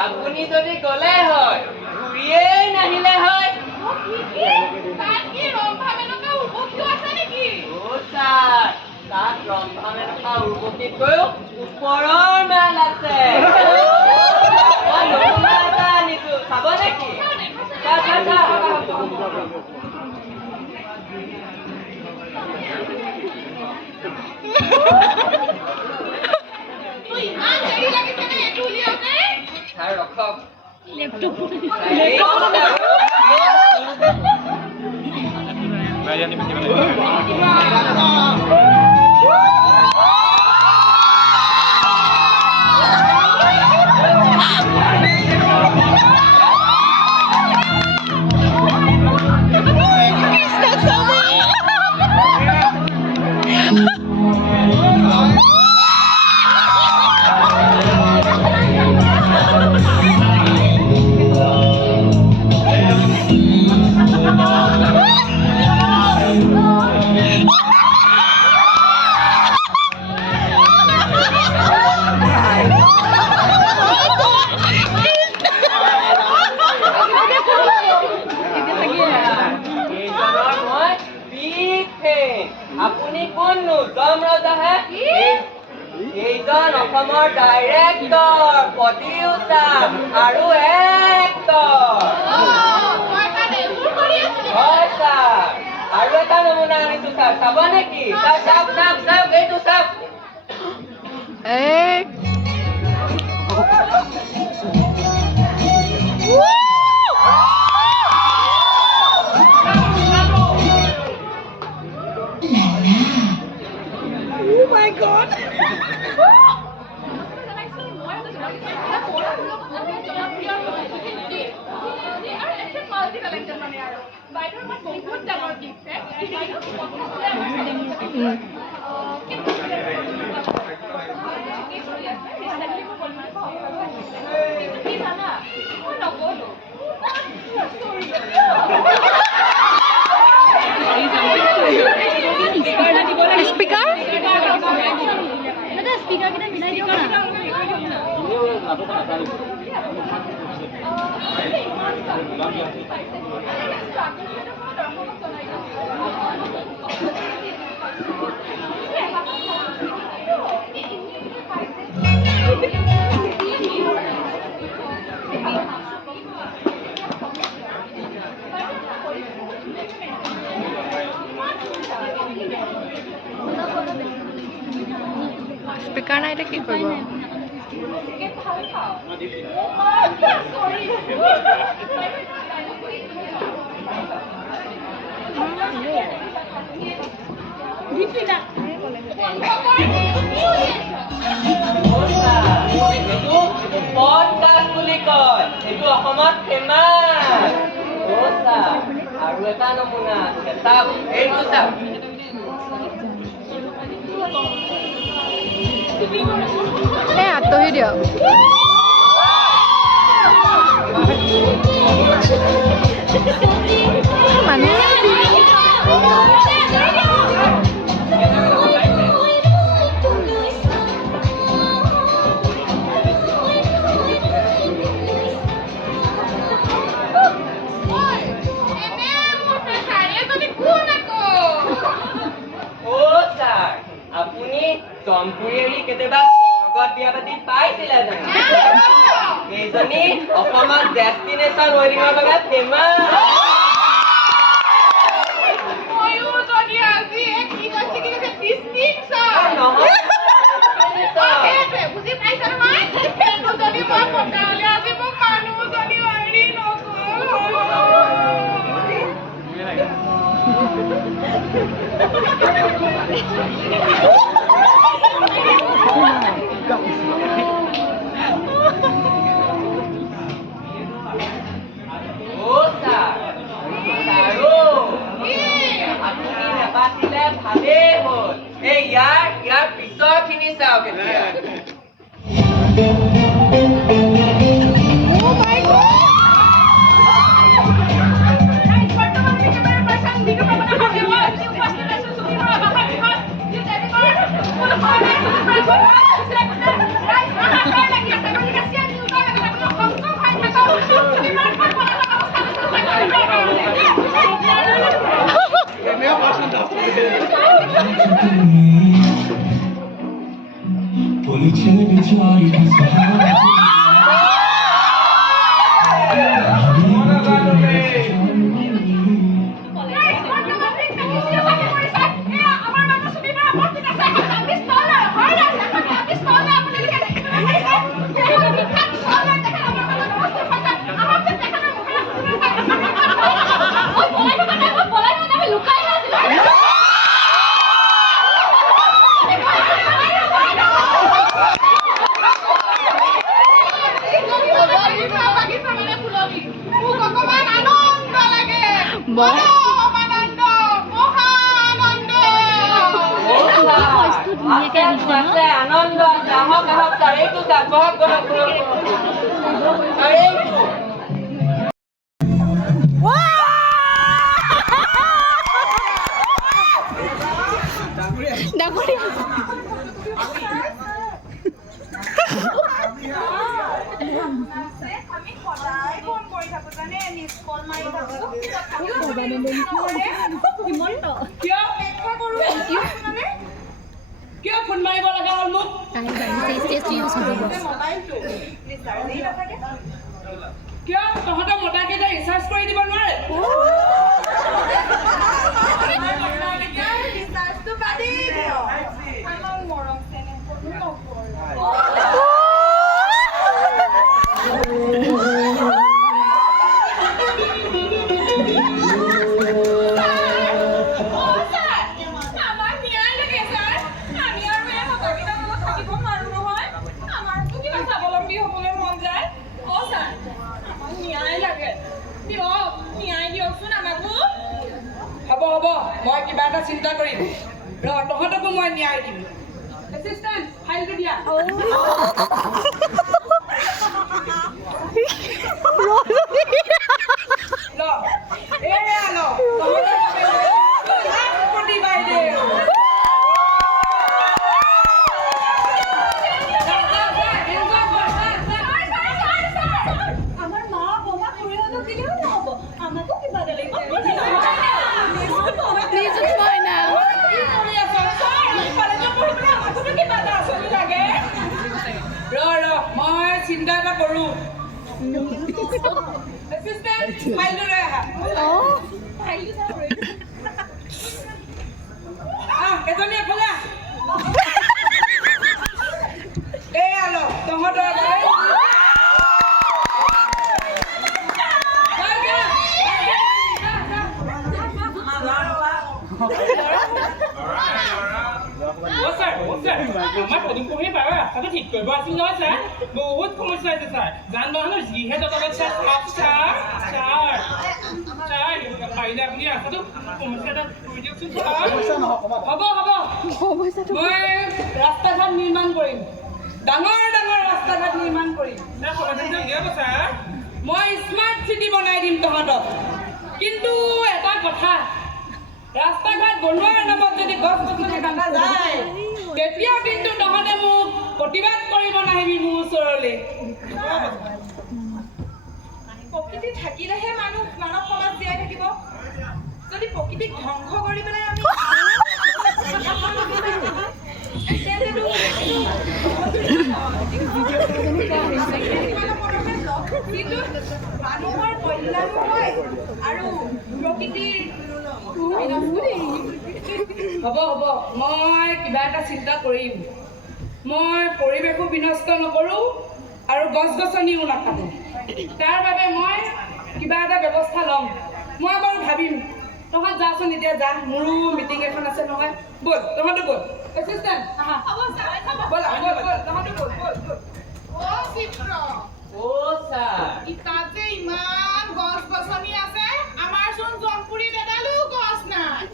আপুনি যদি গলে হয় ঘূৰিয়ে নাহিলে হয় তাত ৰম্ভা মেনকা উৰ্বশীতকৈও ওপৰৰ মাল আছে নমুনা এটা আনিছো চাব নেকি ৰখক আপুনি কোননো জম ৰজাহে এইজন অসমৰ ডাইৰেক্টৰ প্ৰডিউচাৰ আৰু এক্টৰ হয় ছাৰ আৰু এটা নমুনা আনিছো ছাৰ চাব নেকি চাওক এইটো চাওক Oh my God! Speaker? Ada speaker kita bisa juga. Speaker na itu kiko ba? podcast বুলি কয় এইটো অসমত ফেমাস আৰু এটা নমুনা আছে চাওক এইটো চাওক আঁতহি দিয়ক মানুহ চম্পুৰি কেতিয়াবা স্বৰ্গত বিয়া পাতি পাইছিলে জানো এইজনী অসমত ডেষ্টিনেশ্যন ৱেডিঙৰ বাবে ফেমাছ ইয়াৰ পিছৰখিনি চাওক এতিয়া আনন্দ আহক আহক তাৰিখটো যাক বহক বহক কিয় ফোন মাৰিব লগা হ'ল মোক কিয় তহঁতৰ মতাকেইটা ৰিচাৰ্জ কৰি দিব নোৱাৰে হ'ব হ'ব মই কিবা এটা চিন্তা কৰিম তহঁতকো মই ন্যায় দিম এচিষ্টেণ্ট ফাইলটো দিয়া মই চিন্তা এটা কৰো এজনী এফালে এয়া ল তহঁতৰ আমাৰ পদুম পুখুৰী পাৰ ৰাস্তাটো ঠিক কৰিব আছিল নহয় ছাৰ বহুত সমস্যা হৈছে ছাৰ যান বাহনৰ যিহে তলত ছাৰ পাৰিলে আপুনি ৰাস্তাটো সমস্যা এটা কৰি দিয়কচোন হ'ব হ'ব মই ৰাস্তা ঘাট নিৰ্মাণ কৰিম ডাঙৰ ডাঙৰ ৰাস্তা ঘাট নিৰ্মাণ কৰিম ছাৰ মই স্মাৰ্ট চিটি বনাই দিম তহঁতক কিন্তু এটা কথা ৰাস্তা ঘাট বনোৱাৰ নামত যদি গছ গছনি কটা যায় তেতিয়া কিন্তু তহঁতে মোক প্ৰতিবাদ কৰিব নাহিবি মোৰ ওচৰলৈ প্ৰকৃতি থাকিলেহে মানৱ সমাজ জীয়াই থাকিব যদি প্ৰকৃতিক ধ্বংস কৰি পেলাই আমি কিন্তু মানুহৰ কল্যাণ হয় আৰু প্ৰকৃতিৰ হ'ব হ'ব মই কিবা এটা চিন্তা কৰিম মই পৰিৱেশো বিনষ্ট নকৰোঁ আৰু গছ গছনিও নাকাটো তাৰ বাবে মই কিবা এটা ব্যৱস্থা ল'ম মই বাৰু ভাবিম তহঁত যাচোন এতিয়া যা মোৰো মিটিং এখন আছে নহয় ব'ল তহঁতো ব'ল এচিষ্টেণ্ট আহা ব'ল ব'ল ব'ল তহঁতো ব'ল ব'ল ব'ল অ' চিত্ৰ, অ' ছাৰ তাত যে ইমান গছ-গছনি আছে, আমাৰচোন জমপুৰীত এডালো গছ নাই।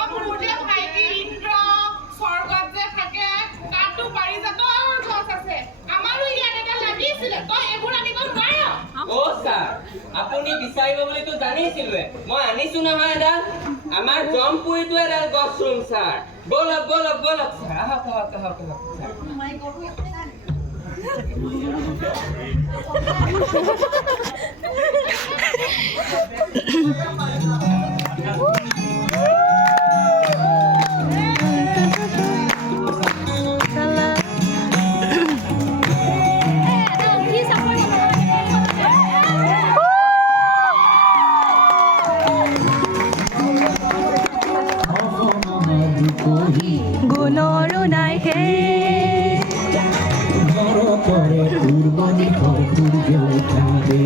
অ' মোৰ যে ভাইটি ইন্দ্ৰ স্বৰ্গত যে থাকে, তাতো পাৰিজাতৰ গছ আছে। আমাৰো ইয়াত এটা লাগিছিলে, তই এইবোৰ আনিব নোৱাৰ। অ' ছাৰ আপুনি বিচাৰিব বুলিতো জানিছিলোৱে মই আনিছো নহয় এডাল আমাৰ জমপুৰীতো এডাল গছ ৰুম ছাৰ ব'লক ব'লক ব'লক ছাৰ আহক আহক আহক আহক ছাৰ গুণৰো নাই হে ঘৰ কৰে কুৰবানী হয় সূৰ্য উঠাবে